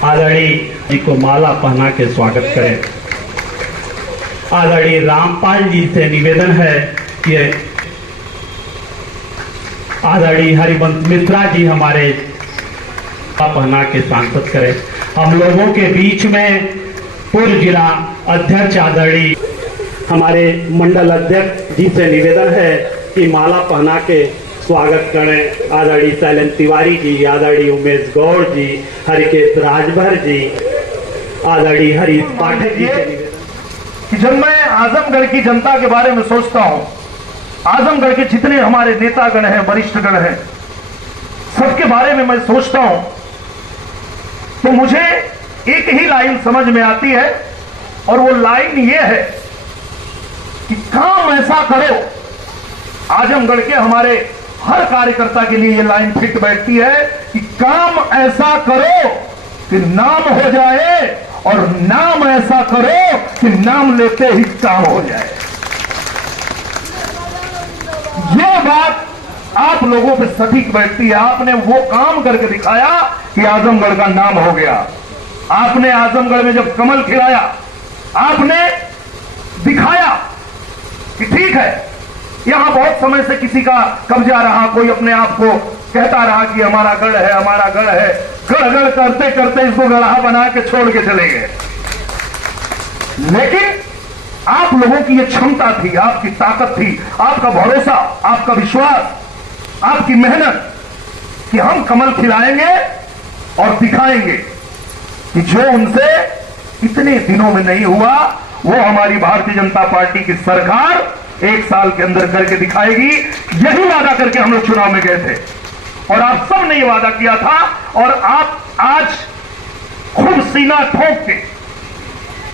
आदरणीय जी को माला पहना के स्वागत करें। आदरणीय रामपाल जी से निवेदन है कि आदरणीय हरिवंश मिश्रा जी हमारे पहना के स्वागत करें। हम लोगों के बीच में पूर्व जिला अध्यक्ष आदरणीय हमारे मंडल अध्यक्ष जी से निवेदन है कि माला पहना के स्वागत करें। आदरणीय शैलेंद्र तिवारी जी, आदरणीय उमेश गौड़ जी, हरिकेश राजभर जी, आदरणीय हरीश पाठक जी से निवेदन कि जब मैं आजमगढ़ की जनता के बारे में सोचता हूं, आजमगढ़ के जितने हमारे नेतागण हैं, वरिष्ठगण हैं, सबके बारे में मैं सोचता हूं तो मुझे एक ही लाइन समझ में आती है और वो लाइन ये है कि काम ऐसा करो। आजमगढ़ के हमारे हर कार्यकर्ता के लिए ये लाइन फिट बैठती है कि काम ऐसा करो कि नाम हो जाए और नाम ऐसा करो कि नाम लेते ही काम हो जाए। ये बात आप लोगों पे सटीक बैठती है। आपने वो काम करके दिखाया कि आजमगढ़ का नाम हो गया। आपने आजमगढ़ में जब कमल खिलाया, आपने दिखाया कि ठीक है, यहां बहुत समय से किसी का कब्जा रहा, कोई अपने आप को कहता रहा कि हमारा गढ़ है, हमारा गढ़ है। गढ़ करते करते इसको गढ़ा बना के छोड़ के चले गए। लेकिन आप लोगों की यह क्षमता थी, आपकी ताकत थी, आपका भरोसा, आपका विश्वास, आपकी मेहनत कि हम कमल खिलाएंगे और दिखाएंगे कि जो उनसे इतने दिनों में नहीं हुआ वो हमारी भारतीय जनता पार्टी की सरकार 1 साल के अंदर करके दिखाएगी। यही वादा करके हम लोग चुनाव में गए थे और आप सब ने यह वादा किया था और आप आज खुद सीना ठोक के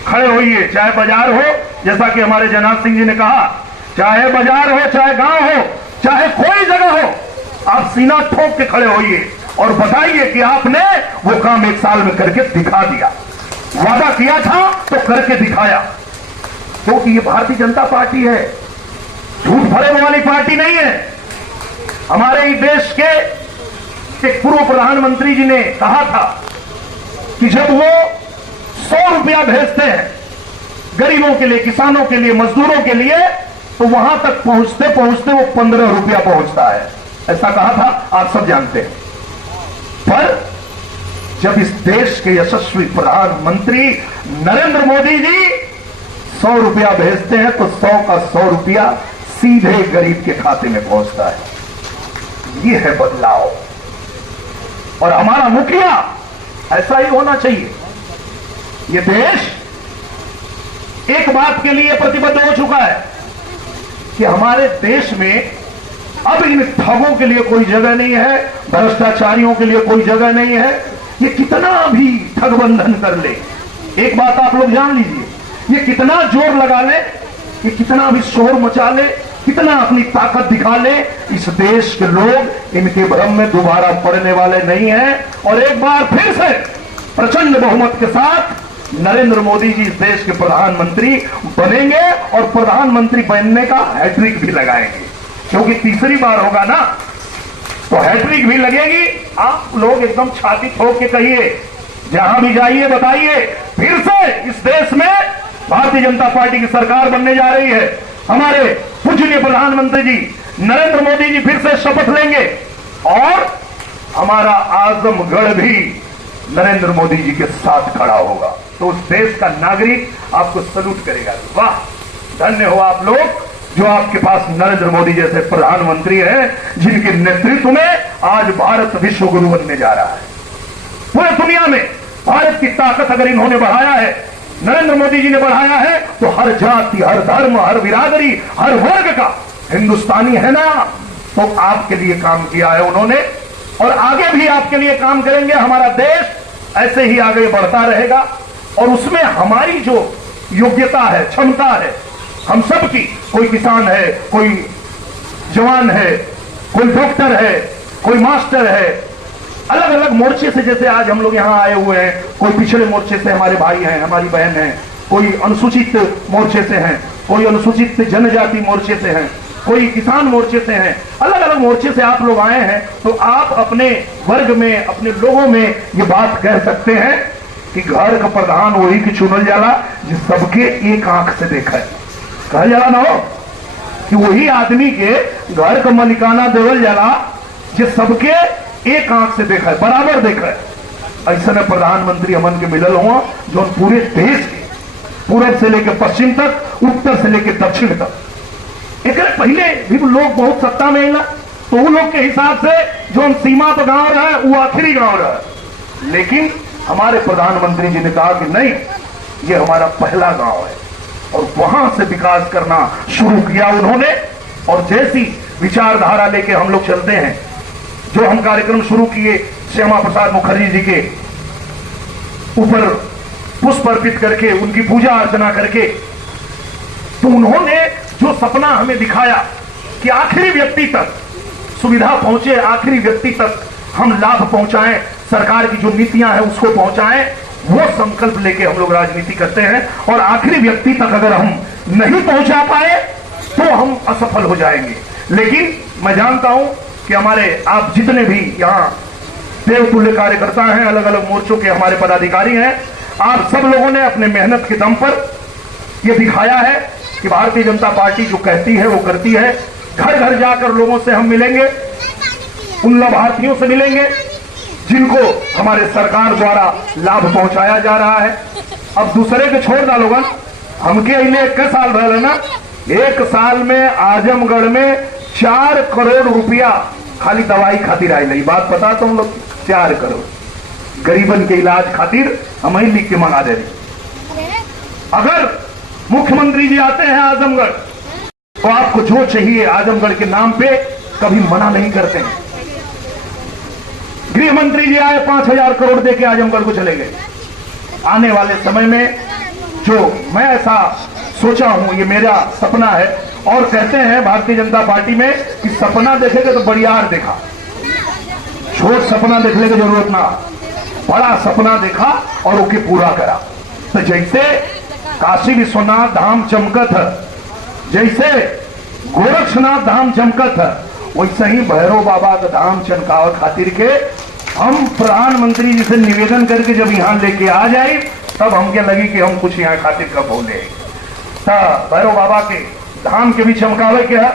खड़े होइए। चाहे बाजार हो, जैसा कि हमारे जनाब सिंह जी ने कहा, चाहे बाजार हो, चाहे गांव हो, चाहे कोई जगह हो, आप सीना ठोक के खड़े होइए और बताइए कि आपने वो काम 1 साल में करके दिखा दिया। वादा किया था तो करके दिखाया, क्योंकि ये भारतीय जनता पार्टी है, झूठ भरे वाली पार्टी नहीं है। हमारे ही देश के एक पूर्व प्रधानमंत्री जी ने कहा था कि जब वो 100 रुपया भेजते हैं गरीबों के लिए, किसानों के लिए, मजदूरों के लिए, तो वहां तक पहुंचते पहुंचते वो 15 रुपया पहुंचता है। ऐसा कहा था, आप सब जानते हैं। पर जब इस देश के यशस्वी प्रधानमंत्री नरेंद्र मोदी जी 100 रुपया भेजते हैं तो 100 का 100 रुपया सीधे गरीब के खाते में पहुंचता है। यह है बदलाव और हमारा मुखिया ऐसा ही होना चाहिए। यह देश एक बात के लिए प्रतिबद्ध हो चुका है कि हमारे देश में अब इन ठगों के लिए कोई जगह नहीं है, भ्रष्टाचारियों के लिए कोई जगह नहीं है। ये कितना भी ठगबंधन कर ले, एक बात आप लोग जान लीजिए, ये कितना जोर लगा ले, ये कितना भी शोर मचा ले, कितना अपनी ताकत दिखा ले, इस देश के लोग इनके भ्रम में दोबारा पड़ने वाले नहीं हैं। और एक बार फिर से प्रचंड बहुमत के साथ नरेंद्र मोदी जी इस देश के प्रधानमंत्री बनेंगे और प्रधानमंत्री बनने का हैट्रिक भी लगाएंगे, क्योंकि तीसरी बार होगा ना तो हैट्रिक भी लगेगी। आप लोग एकदम छाती ठोक के कहिए, जहां भी जाइए बताइए, फिर से इस देश में भारतीय जनता पार्टी की सरकार बनने जा रही है। हमारे पूजनीय प्रधानमंत्री जी नरेंद्र मोदी जी फिर से शपथ लेंगे और हमारा आजमगढ़ भी नरेंद्र मोदी जी के साथ खड़ा होगा। तो उस देश का नागरिक आपको सल्यूट करेगा। वाह, धन्य हो आप लोग जो आपके पास नरेंद्र मोदी जैसे प्रधानमंत्री हैं, जिनके नेतृत्व में आज भारत विश्व गुरु बनने जा रहा है। पूरे दुनिया में भारत की ताकत अगर इन्होंने बढ़ाया है, नरेंद्र मोदी जी ने बढ़ाया है, तो हर जाति, हर धर्म, हर बिरादरी, हर वर्ग का हिंदुस्तानी है ना, तो आपके लिए काम किया है उन्होंने और आगे भी आपके लिए काम करेंगे। हमारा देश ऐसे ही आगे बढ़ता रहेगा और उसमें हमारी जो योग्यता है, क्षमता है, हम सब की, कोई किसान है, कोई जवान है, कोई डॉक्टर है, कोई मास्टर है, अलग अलग मोर्चे से, जैसे आज हम लोग यहाँ आए हुए हैं, कोई पिछड़े मोर्चे से हमारे भाई हैं, हमारी बहन हैं, कोई अनुसूचित मोर्चे से हैं, कोई अनुसूचित जनजाति मोर्चे से हैं, कोई किसान मोर्चे से हैं, अलग अलग मोर्चे से आप लोग आए हैं। तो आप अपने वर्ग में, अपने लोगों में ये बात कह सकते हैं कि घर का प्रधान वही के चुनल जाला जो सबके एक आंख से देखा है। कहल जाला ना हो कि वही आदमी के घर का मलिकाना देवल जाला जो सबके एक आंख से देखा है, बराबर देखा है। ऐसा ने प्रधानमंत्री अमन के मिलल हुआ जो पूरे देश के पूरब से लेकर पश्चिम तक, उत्तर से लेकर दक्षिण तक। एक पहले भी लोग बहुत सत्ता में ना, तो वो लोग के हिसाब से जो हम सीमा पर गांव रहे वो आखिरी गांव रहे, लेकिन हमारे प्रधानमंत्री जी ने कहा कि नहीं, ये हमारा पहला गांव है और वहां से विकास करना शुरू किया उन्होंने। और जैसी विचारधारा लेके हम लोग चलते हैं, जो हम कार्यक्रम शुरू किए श्यामा प्रसाद मुखर्जी जी के ऊपर पुष्प अर्पित करके, उनकी पूजा अर्चना करके, तो उन्होंने जो सपना हमें दिखाया कि आखिरी व्यक्ति तक सुविधा पहुंचे, आखिरी व्यक्ति तक हम लाभ पहुंचाएं, सरकार की जो नीतियां हैं उसको पहुंचाएं, वो संकल्प लेके हम लोग राजनीति करते हैं। और आखिरी व्यक्ति तक अगर हम नहीं पहुंचा पाए तो हम असफल हो जाएंगे। लेकिन मैं जानता हूं कि हमारे आप जितने भी यहां देवतुल्य कार्यकर्ता हैं, अलग अलग मोर्चों के हमारे पदाधिकारी हैं, आप सब लोगों ने अपने मेहनत के दम पर यह दिखाया है कि भारतीय जनता पार्टी जो कहती है वो करती है। घर घर जाकर लोगों से हम मिलेंगे, उन लाभार्थियों से मिलेंगे जिनको हमारे सरकार द्वारा लाभ पहुंचाया जा रहा है। अब दूसरे के छोड़ डालोगा, हमके इन्हें 1 साल रहे ना, 1 साल में आजमगढ़ में 4 करोड़ रुपया खाली दवाई खातिर आई नहीं। बात पता तो हम लोग 4 करोड़ गरीबन के इलाज खातिर हम ही लिख के मंगा दे रहे। अगर मुख्यमंत्री जी आते हैं आजमगढ़ तो आपको जो चाहिए आजमगढ़ के नाम पे कभी मना नहीं करते हैं। गृह मंत्री जी आए 5,000 करोड़ देके आजमगढ़ को चले गए। आने वाले समय में जो मैं ऐसा सोचा हूं, ये मेरा सपना है, और कहते हैं भारतीय जनता पार्टी में कि सपना देखेगा तो बड़ियार देखा, छोट सपना देखने की जरूरत ना, बड़ा सपना देखा और ओके पूरा करा। तो जैसे काशी विश्वनाथ धाम चमकत है, जैसे गोरक्षनाथ धाम चमकत है, वैसे ही भैरव बाबा का धाम चमकाव खातिर के हम प्रधानमंत्री जी से निवेदन करके जब यहां लेके आ जाए तब हमके लगी कि हम कुछ यहाँ खातिर का बोले। भैरव बाबा के धाम के भी चमकावे के है।